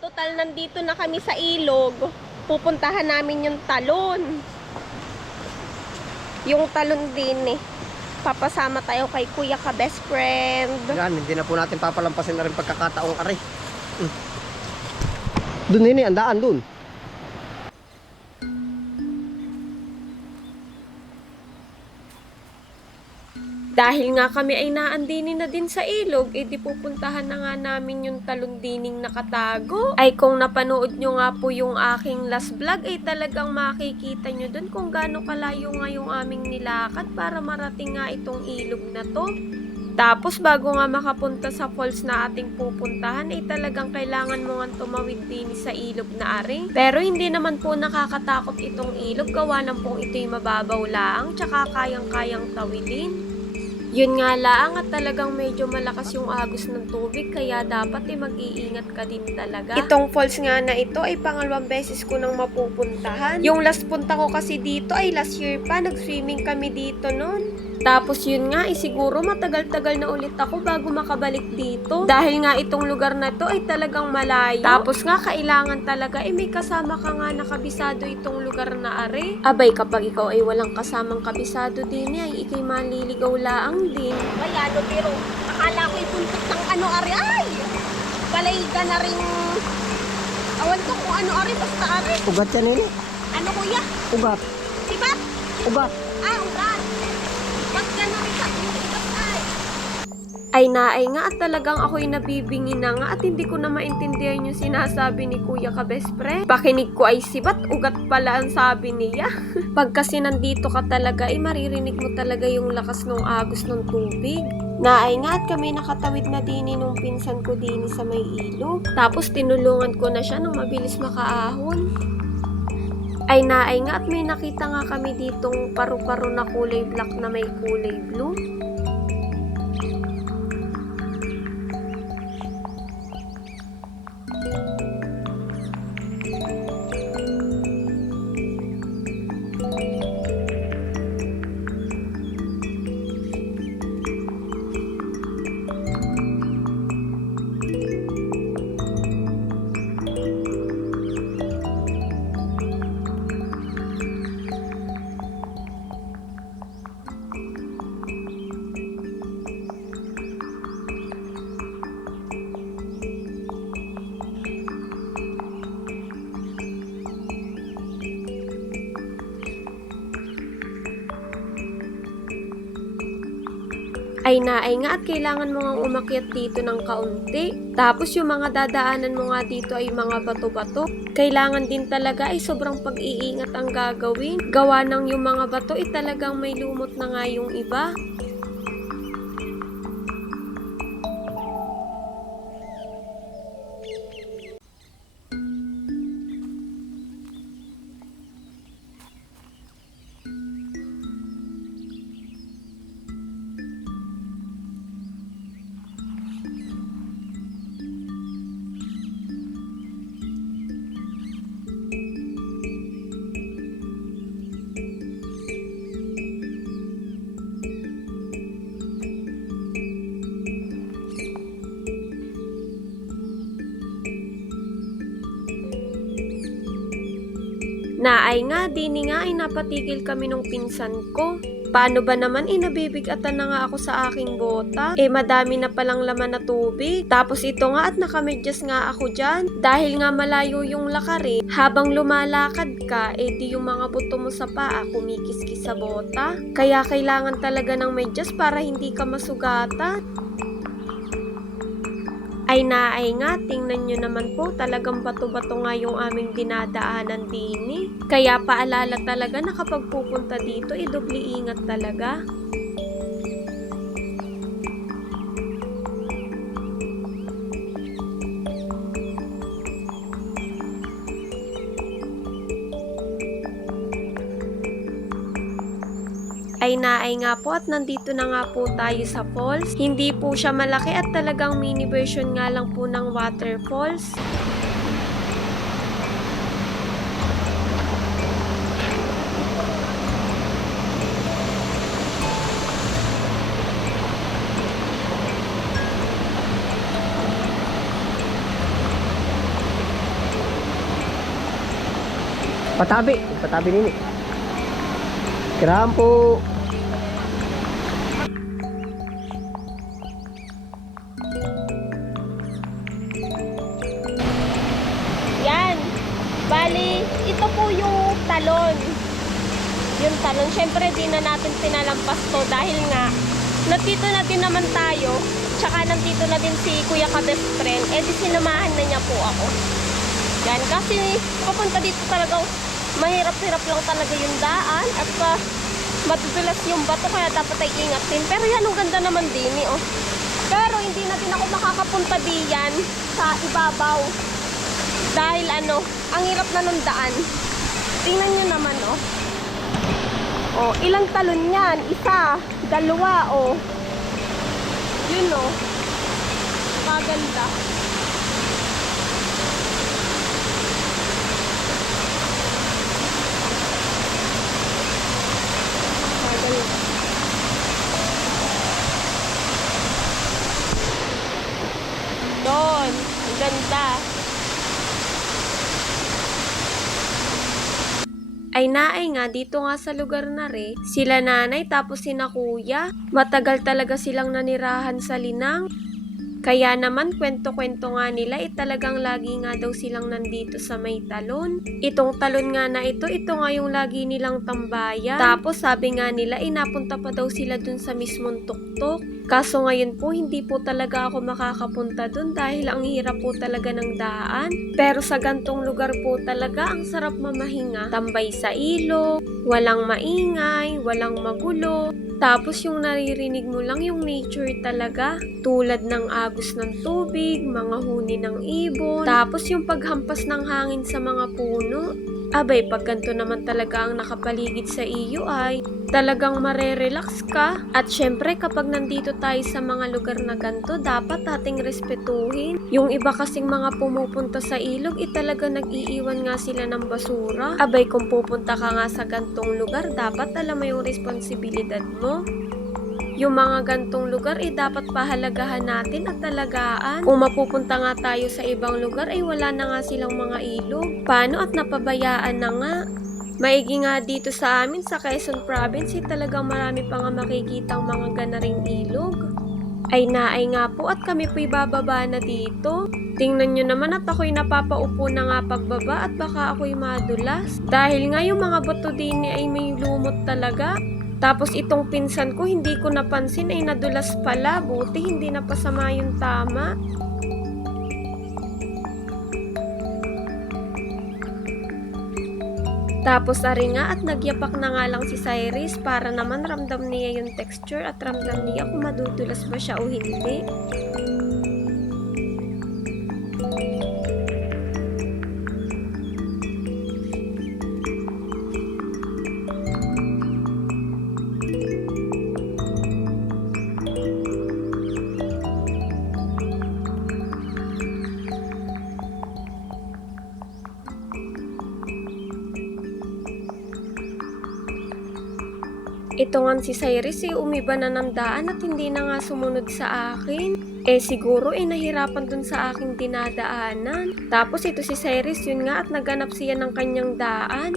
total nandito na kami sa ilog. Pupuntahan namin yung talon. Yung talon din eh. Papasama tayo kay Kuya ka best friend. Yan, hindi na po natin papalampasin na rin pagkakataong ari. Doon nini, andaan doon. Dahil nga kami ay naandinin na din sa ilog, edi pupuntahan na nga namin yung talundining nakatago. Ay kung napanood nyo nga po yung aking last vlog, ay talagang makikita nyo dun kung gaano kalayo nga yung aming nilakad para marating nga itong ilog na to. Tapos bago nga makapunta sa falls na ating pupuntahan, ay talagang kailangan mo nga tumawid din sa ilog na ari. Pero hindi naman po nakakatakot itong ilog, gawa ng pong ito'y mababaw lang, tsaka kayang-kayang tawidin. Yun nga lang at talagang medyo malakas yung agos ng tubig kaya dapat mag-iingat ka din talaga. Itong falls nga na ito ay pangalawang beses ko nang mapupuntahan. Yung last punta ko kasi dito ay last year pa, nag-swimming kami dito noon. Tapos yun nga, siguro matagal-tagal na ulit ako bago makabalik dito. Dahil nga itong lugar na to ay talagang malayo. Tapos nga, kailangan talaga may kasama ka nga nakabisado itong lugar na are. Abay, kapag ikaw ay walang kasamang kabisado din ay ikay maliligaw laang din. Ay, ano, pero akala ko'y puntot ng ano are. Ay! Palayga na rin. Awan ko kung ano are, basta are. Ugat yan nini. Ano kuya? Ugat. Diba? Ugat. Ugat. Ay naay nga at talagang ako'y nabibingi na nga at hindi ko na maintindihan yung sinasabi ni Kuya ka best friend. Pakinig ko ay sibat, ugat pala ang sabi niya. Pag kasi nandito ka talaga ay maririnig mo talaga yung lakas ng agos ng tubig. Naay nga at kami nakatawid na dini nung pinsan ko dini sa may ilog. Tapos tinulungan ko na siya nung mabilis makaahon. Ay naay nga at may nakita nga kami ditong paru-paro na kulay black na may kulay blue. Ay naay nga at kailangan mo nga umakyat dito ng kaunti. Tapos yung mga dadaanan mo nga dito ay mga bato-bato. Kailangan din talaga ay sobrang pag-iingat ang gagawin. Gawa ng yung mga bato ay talagang may lumot na nga yung iba. Naay nga, dini nga ay napatigil kami nung pinsan ko. Paano ba naman nabibigatan na nga ako sa aking bota? Madami na palang laman na tubig. Tapos ito nga at nakamedyas nga ako dyan. Dahil nga malayo yung lakari, habang lumalakad ka, di yung mga buto mo sa paa kumikiskis sa bota. Kaya kailangan talaga ng medyas para hindi ka masugatan. Ay naay nga, tingnan nyo naman po, talagang bato-bato nga yung aming dinadaanan din. Kaya paalala talaga na kapag pupunta dito, doble ingat talaga. Ay naay nga po at nandito na nga po tayo sa falls. Hindi po siya malaki at talagang mini version nga lang po ng waterfalls. Patabi nini. Kirahan po. Yan. Bali, ito po yung talon. Yung talon. Syempre, di na natin pinalampas to dahil nga, nandito na din naman tayo. Tsaka nandito na din si Kuya ka best friend. Eh, di sinamahan na niya po ako. Yan. Kasi, papunta dito talaga, mahirap-hirap lang talaga yung daan. At matutulas yung bato, kaya dapat ay ingatin. Pero yan, ang ganda naman din, oh. Pero, hindi na din ako makakapunta diyan sa ibabaw. Dahil ang hirap na ng daan. Tingnan nyo naman, oh. Oh, ilang talon yan? Isa, dalawa, oh. Yun, oh. Maganda. Maganda. Doon. Ang ganda. Ay naay nga, dito nga sa lugar na re, sila nanay tapos sina kuya, matagal talaga silang nanirahan sa Linang. Kaya naman, kwento-kwento nga nila, talagang lagi nga daw silang nandito sa may talon. Itong talon nga na ito nga yung lagi nilang tambayan. Tapos sabi nga nila, napunta pa daw sila dun sa mismong tuktok. Kaso ngayon po, hindi po talaga ako makakapunta dun dahil ang hirap po talaga ng daan. Pero sa gantong lugar po talaga, ang sarap mamahinga. Tambay sa ilog, walang maingay, walang magulo. Tapos yung naririnig mo lang yung nature talaga. Tulad ng agos ng tubig, mga huni ng ibon. Tapos yung paghampas ng hangin sa mga puno. Abay, pag ganito naman talaga ang nakapaligid sa iyo ay talagang marerelax ka. At syempre, kapag nandito tayo sa mga lugar na ganito, dapat ating respetuhin. Yung iba kasing mga pumupunta sa ilog, talaga nag-iiwan nga sila ng basura. Abay, kung pupunta ka nga sa gantong lugar, dapat alam mo yung responsibilidad mo. Yung mga gantong lugar dapat pahalagahan natin at talagaan. Kung mapupunta nga tayo sa ibang lugar wala na nga silang mga ilog. Paano at napabayaan na nga? Maigi nga dito sa amin sa Quezon Province talagang marami pa nga makikitang mga ganaring ilog. Ay naay nga po at kami po'y bababa na dito. Tingnan nyo naman at ako'y napapaupo na nga pagbaba at baka ako'y madulas. Dahil nga yung mga bato din ay may lumot talaga. Tapos itong pinsan ko, hindi ko napansin nadulas pala. Buti hindi napasama yung tama. Tapos ari nga at nagyapak na nga lang si Cyrus para naman ramdam niya yung texture at ramdam niya kung madudulas ba siya o hindi. Ito nga si Cyrus umiba na ng daan at hindi na nga sumunod sa akin. Siguro nahirapan dun sa aking dinadaanan. Tapos ito si Cyrus yun nga at naganap siya ng kanyang daan.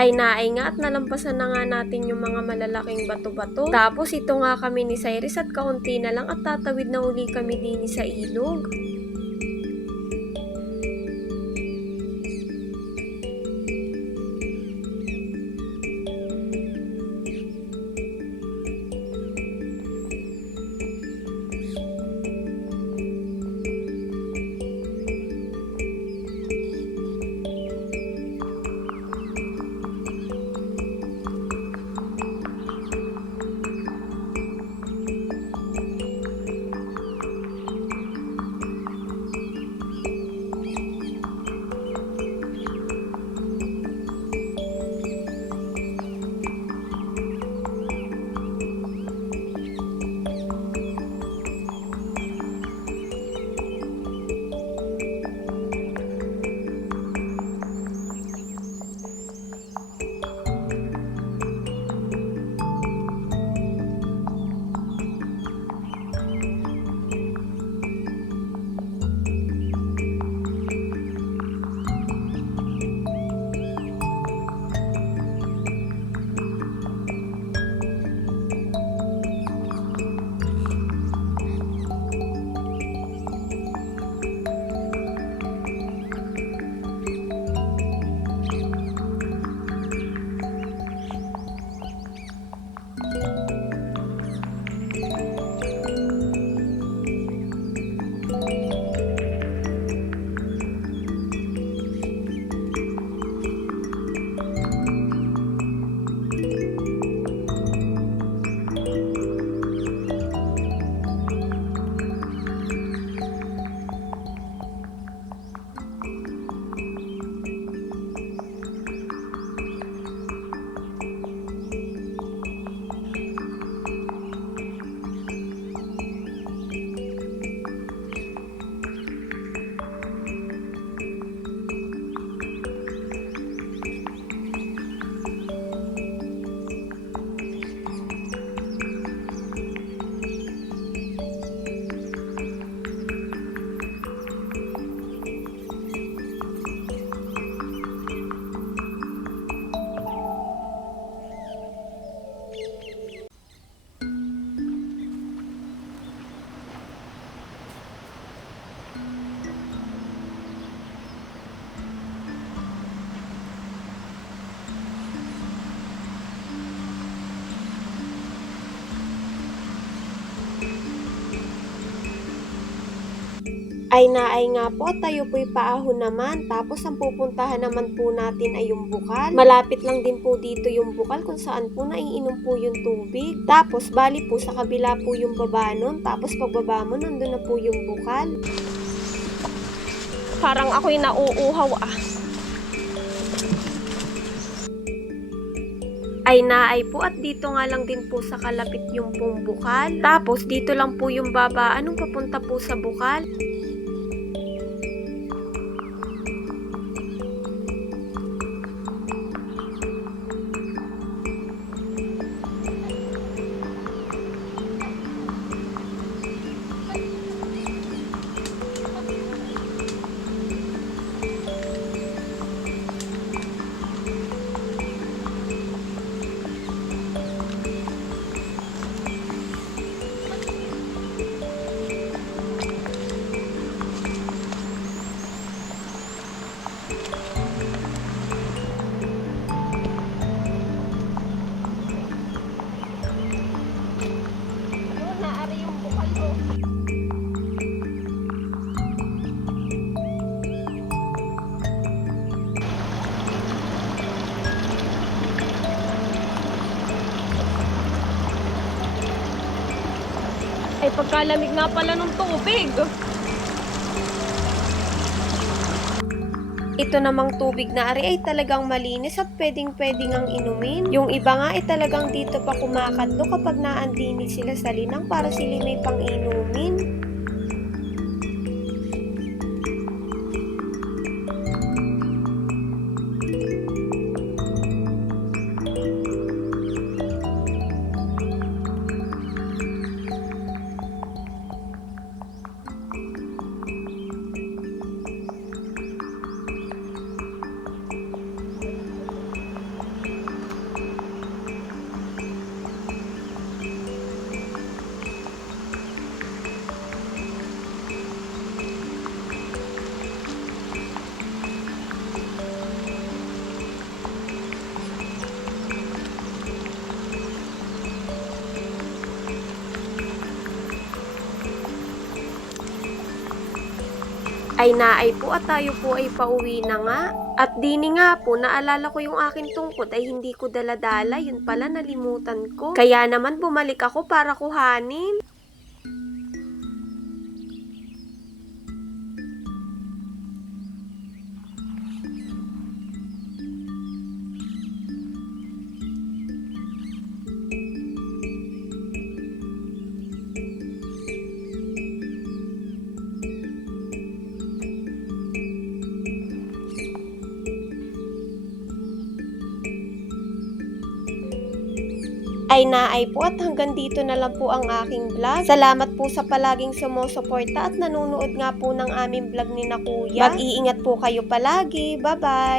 Ay naay nga at nalampasan na nga natin yung mga malalaking bato-bato. Tapos ito nga kami ni Cyrus at kaunti na lang at tatawid na uli kami din sa ilog. Ay naay nga po, tayo po'y paahon naman. Tapos ang pupuntahan naman po natin ay yung bukal. Malapit lang din po dito yung bukal kung saan po naiinom po yung tubig. Tapos bali po sa kabila po yung baba nun. Tapos pagbaba mo, nandun na po yung bukal. Parang ako'y nauuhaw ah. Ay naay po at dito nga lang din po sa kalapit yung pong bukal. Tapos dito lang po yung baba. Anong papunta po sa bukal? Ay pagkalamig nga pala ng tubig. Ito namang tubig na ari ay talagang malinis at pwedeng-pwedeng ang inumin. Yung iba nga ay talagang dito pa kumakadlo kapag naandini sila sa linang para sila may pang-inumin. Ay naay po at tayo po ay pauwi na nga. At dini nga po, naalala ko yung akin tungkod ay hindi ko daladala, yun pala nalimutan ko. Kaya naman bumalik ako para kuhanin. Ay naay po at hanggang dito na lang po ang aking vlog. Salamat po sa palaging sumusuporta at nanonood nga po ng aming vlog ni na Kuya. Mag-iingat po kayo palagi. Bye-bye!